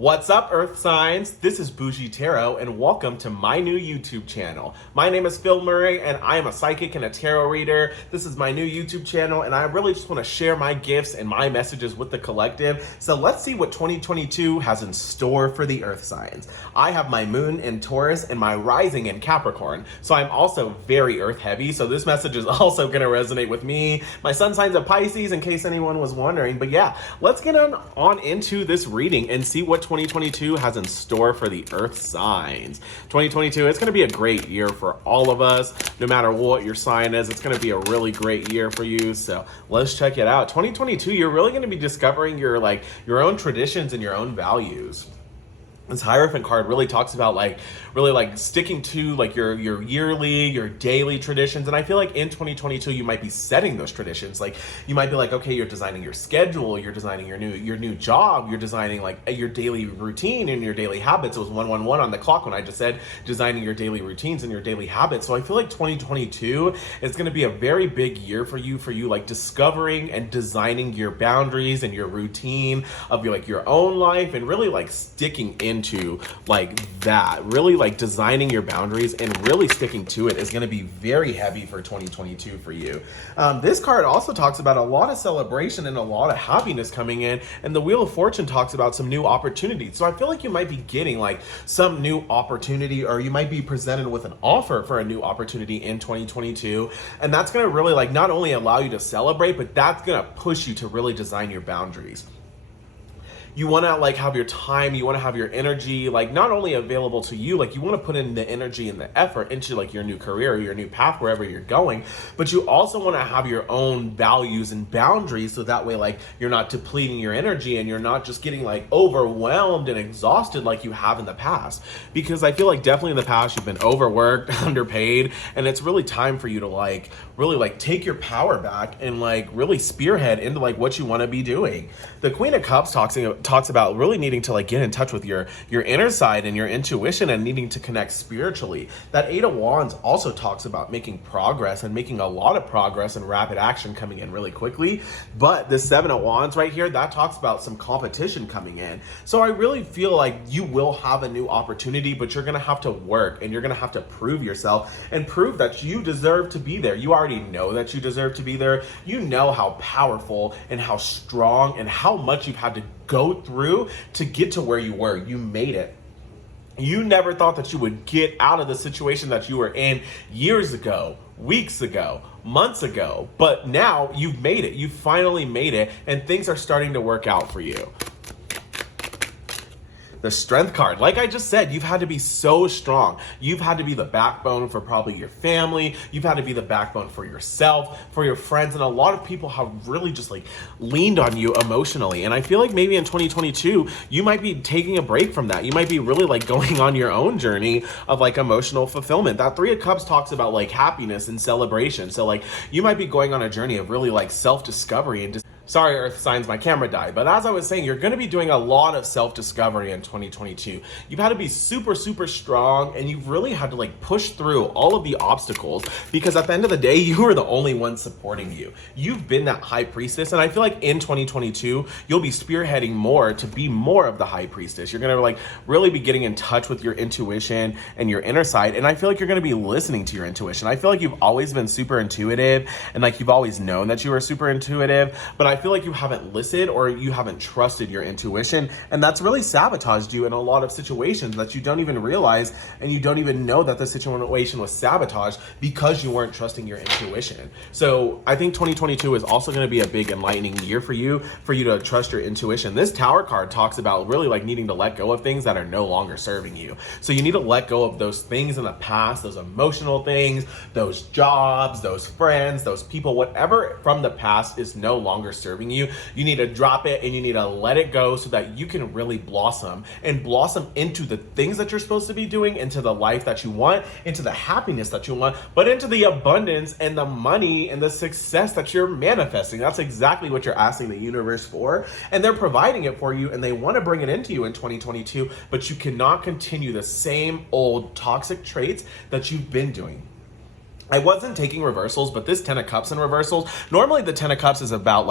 What's up, Earth Signs? This is Bougie Tarot, and welcome to my new YouTube channel. My name is Phil Murray, and I am a psychic and a tarot reader. This is my new YouTube channel, and I really just want to share my gifts and my messages with the collective. So let's see what 2022 has in store for the Earth Signs. I have my moon in Taurus and my rising in Capricorn, so I'm also very Earth heavy, so this message is also going to resonate with me. My sun sign's a Pisces, in case anyone was wondering. But yeah, let's get on into this reading and see what 2022 has in store for the Earth Signs. 2022, it's going to be a great year for all of us. No matter what your sign is, it's going to be a really great year for you. So let's check it out. 2022, you're really going to be discovering your own traditions and your own values. This Hierophant card really talks about really sticking to your yearly, your daily traditions. And I feel like in 2022, you might be setting those traditions. Like you might be like, okay, you're designing your schedule, you're designing your new job, you're designing your daily routine and your daily habits. It was 111 on the clock when I just said designing your daily routines and your daily habits. So I feel like 2022 is going to be a very big year for you like discovering and designing your boundaries and your routine of your own life, and really sticking into that, really designing your boundaries and really sticking to it is going to be very heavy for 2022 for you. This card also talks about a lot of celebration and a lot of happiness coming in, and the Wheel of Fortune talks about some new opportunities. So I feel like you might be getting some new opportunity, or you might be presented with an offer for a new opportunity in 2022, and that's going to really not only allow you to celebrate, but that's going to push you to really design your boundaries. You want to have your time, you want to have your energy not only available to you, you want to put in the energy and the effort into your new career, your new path, wherever you're going, but you also want to have your own values and boundaries, so that way you're not depleting your energy and you're not just getting overwhelmed and exhausted like you have in the past. Because I feel definitely in the past you've been overworked, underpaid, and it's really time for you to really take your power back and really spearhead into what you want to be doing. The Queen of Cups talks about really needing to get in touch with your inner side and your intuition, and needing to connect spiritually. That Eight of Wands also talks about making progress, and making a lot of progress and rapid action coming in really quickly. But the Seven of Wands right here, that talks about some competition coming in. So I really feel like you will have a new opportunity, but you're gonna have to work, and you're gonna have to prove yourself and prove that you deserve to be there. You already know that you deserve to be there. You know how powerful and how strong and how much you've had to go through to get to where you were. You made it. You never thought that you would get out of the situation that you were in years ago, weeks ago, months ago, but now you've made it. You finally made it, and things are starting to work out for you. The Strength card, like I just said, you've had to be so strong. You've had to be the backbone for probably your family. You've had to be the backbone for yourself, for your friends, and a lot of people have really just leaned on you emotionally. And I feel like maybe in 2022, you might be taking a break from that. You might be really going on your own journey of emotional fulfillment. That Three of Cups talks about happiness and celebration. So you might be going on a journey of really self-discovery and just Sorry, Earth Signs, my camera died. But as I was saying, you're going to be doing a lot of self-discovery in 2022. You've had to be super, super strong, and you've really had to push through all of the obstacles, because at the end of the day, you are the only one supporting you. You've been that high priestess, and I feel like in 2022, you'll be spearheading more to be more of the high priestess. You're going to really be getting in touch with your intuition and your inner side, and I feel like you're going to be listening to your intuition. I feel like you've always been super intuitive, and you've always known that you were super intuitive, but I feel like you haven't listened, or you haven't trusted your intuition, and that's really sabotaged you in a lot of situations that you don't even realize, and you don't even know that the situation was sabotaged because you weren't trusting your intuition. So I think 2022 is also going to be a big enlightening year for you to trust your intuition. This Tower card talks about really needing to let go of things that are no longer serving you. So you need to let go of those things in the past, those emotional things, those jobs, those friends, those people, whatever from the past is no longer serving you. You need to drop it, and you need to let it go, so that you can really blossom into the things that you're supposed to be doing, into the life that you want, into the happiness that you want, but into the abundance and the money and the success that you're manifesting. That's exactly what you're asking the universe for, and they're providing it for you, and they want to bring it into you in 2022, but you cannot continue the same old toxic traits that you've been doing. I wasn't taking reversals, but this Ten of Cups in reversals, normally the Ten of Cups is about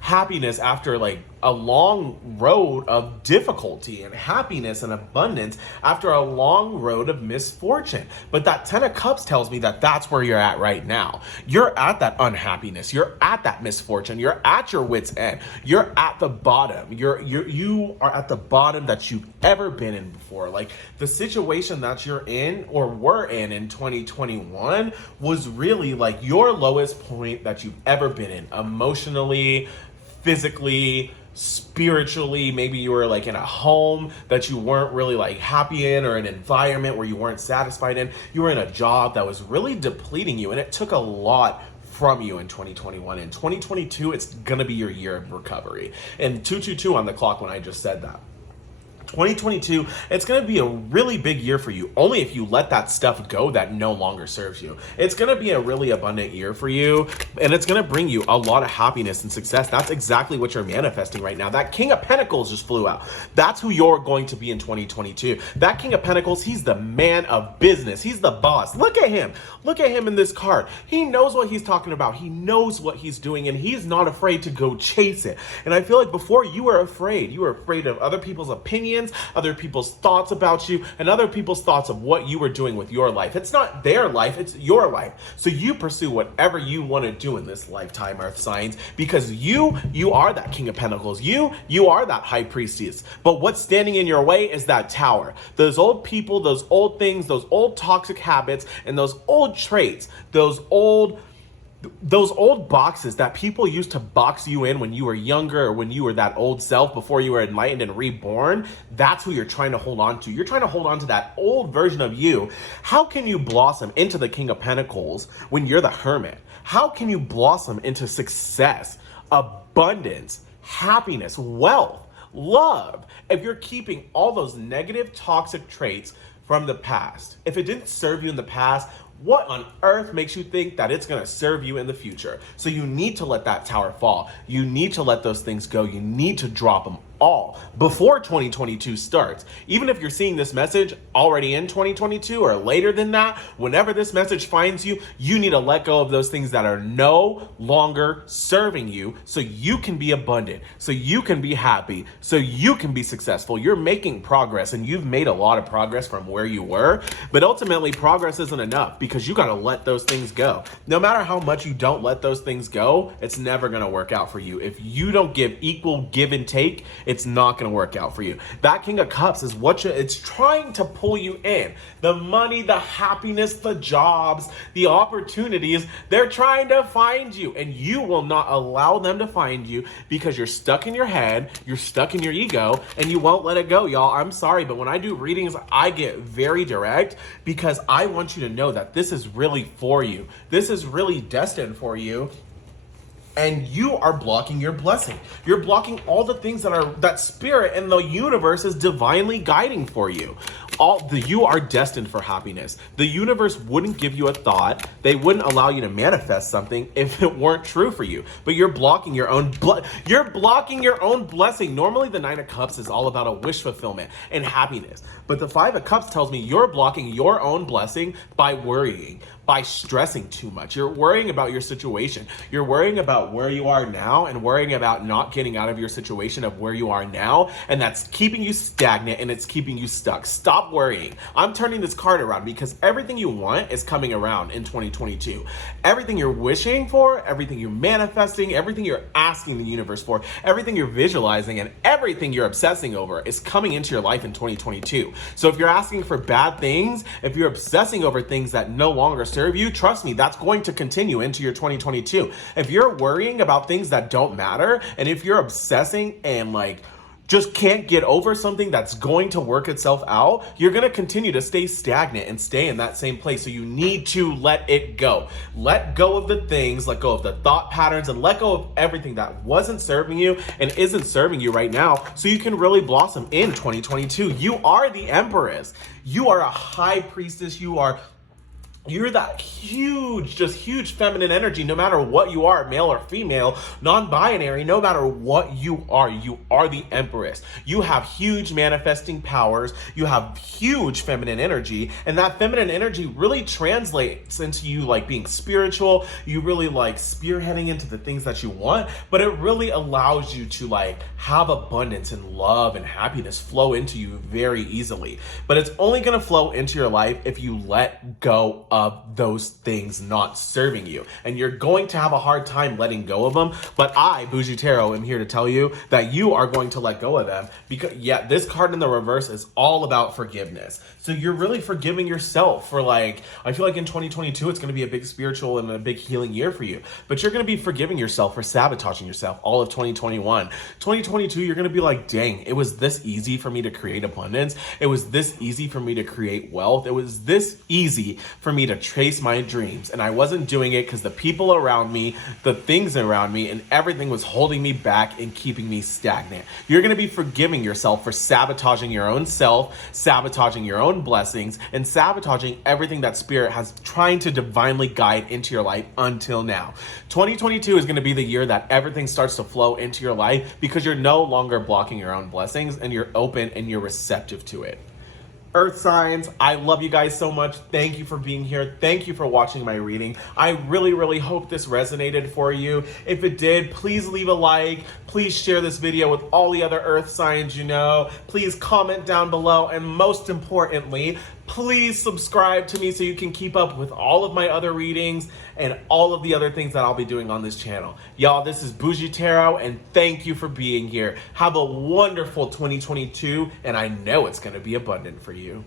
happiness after a long road of difficulty and happiness and abundance after a long road of misfortune. But that 10 of Cups tells me that that's where you're at right now. You're at that unhappiness. You're at that misfortune. You're at your wit's end. You're at the bottom. You are at the bottom that you've ever been in before. Like, the situation that you're in or were in 2021 was really like your lowest point that you've ever been in, emotionally, physically, spiritually. Maybe you were like in a home that you weren't really like happy in, or an environment where you weren't satisfied in. You were in a job that was really depleting you, and it took a lot from you in 2021. In 2022, it's gonna be your year of recovery. And 222 on the clock when I just said that. 2022, it's going to be a really big year for you, only if you let that stuff go that no longer serves you. It's going to be a really abundant year for you, and it's going to bring you a lot of happiness and success. That's exactly what you're manifesting right now. That King of Pentacles just flew out. That's who you're going to be in 2022. That King of Pentacles, he's the man of business. He's the boss. Look at him. Look at him in this card. He knows what he's talking about. He knows what he's doing, and he's not afraid to go chase it. And I feel like before, you were afraid. You were afraid of other people's opinions, other people's thoughts about you, and other people's thoughts of what you were doing with your life. It's not their life, it's your life. So you pursue whatever you want to do in this lifetime, Earth signs, because you are that King of Pentacles. You are that High Priestess. But what's standing in your way is that Tower. Those old people, those old things, those old toxic habits, and those old traits, those old boxes that people used to box you in when you were younger, or when you were that old self before you were enlightened and reborn. That's who you're trying to hold on to. You're trying to hold on to that old version of you. How can you blossom into the King of Pentacles when you're the Hermit? How can you blossom into success, abundance, happiness, wealth, love, if you're keeping all those negative, toxic traits from the past? If it didn't serve you in the past, what on earth makes you think that it's going to serve you in the future? So you need to let that tower fall. You need to let those things go. You need to drop them all before 2022 starts. Even if you're seeing this message already in 2022 or later than that, whenever this message finds you, you need to let go of those things that are no longer serving you, so you can be abundant, so you can be happy, so you can be successful. You're making progress, and you've made a lot of progress from where you were, but ultimately progress isn't enough, because you got to let those things go. No matter how much you don't let those things go, it's never going to work out for you. If you don't give equal give and take, it's not going to work out for you. That King of Cups is it's trying to pull you in. The money, the happiness, the jobs, the opportunities, they're trying to find you, and you will not allow them to find you, because you're stuck in your head, you're stuck in your ego, and you won't let it go, y'all. I'm sorry, but when I do readings, I get very direct, because I want you to know that this is really for you. This is really destined for you. And you are blocking your blessing. You're blocking all the things that spirit and the universe is divinely guiding for you. You are destined for happiness. The universe wouldn't give you a thought. They wouldn't allow you to manifest something if it weren't true for you. But you're blocking your own blessing. Normally the Nine of Cups is all about a wish fulfillment and happiness. But the Five of Cups tells me you're blocking your own blessing by worrying, by stressing too much. You're worrying about your situation. You're worrying about where you are now, and worrying about not getting out of your situation of where you are now. And that's keeping you stagnant, and it's keeping you stuck. Stop worrying. I'm turning this card around, because everything you want is coming around in 2022. Everything you're wishing for, everything you're manifesting, everything you're asking the universe for, everything you're visualizing, and everything you're obsessing over is coming into your life in 2022. So if you're asking for bad things, if you're obsessing over things that no longer serve you, trust me, that's going to continue into your 2022. If you're worrying about things that don't matter, and if you're obsessing and just can't get over something that's going to work itself out, you're going to continue to stay stagnant and stay in that same place. So you need to let it go. Let go of the things, let go of the thought patterns, and let go of everything that wasn't serving you and isn't serving you right now, so you can really blossom in 2022. You are the Empress. You are a High Priestess. You are You're that huge, just huge feminine energy, no matter what you are, male or female, non-binary, no matter what you are the Empress. You have huge manifesting powers, you have huge feminine energy, and that feminine energy really translates into you like being spiritual, you really like spearheading into the things that you want, but it really allows you to like have abundance and love and happiness flow into you very easily. But it's only gonna flow into your life if you let go of those things not serving you. And you're going to have a hard time letting go of them. But I, Bougie Tarot, am here to tell you that you are going to let go of them because, yeah, this card in the reverse is all about forgiveness. So you're really forgiving yourself for like, I feel like in 2022, it's going to be a big spiritual and a big healing year for you. But you're going to be forgiving yourself for sabotaging yourself all of 2021. 2022, you're going to be like, dang, it was this easy for me to create abundance. It was this easy for me to create wealth. It was this easy for me to chase my dreams, and I wasn't doing it because the people around me, the things around me, and everything was holding me back and keeping me stagnant. You're going to be forgiving yourself for sabotaging your own self, sabotaging your own blessings, and sabotaging everything that spirit has trying to divinely guide into your life until now. 2022 is going to be the year that everything starts to flow into your life because you're no longer blocking your own blessings and you're open and you're receptive to it. Earth signs, I love you guys so much. Thank you for being here. Thank you for watching my reading. I really, really hope this resonated for you. If it did, please leave a like. Please share this video with all the other Earth signs you know. Please comment down below. And most importantly, please subscribe to me so you can keep up with all of my other readings and all of the other things that I'll be doing on this channel. Y'all, this is Bougie Tarot, and thank you for being here. Have a wonderful 2022, and I know it's going to be abundant for you.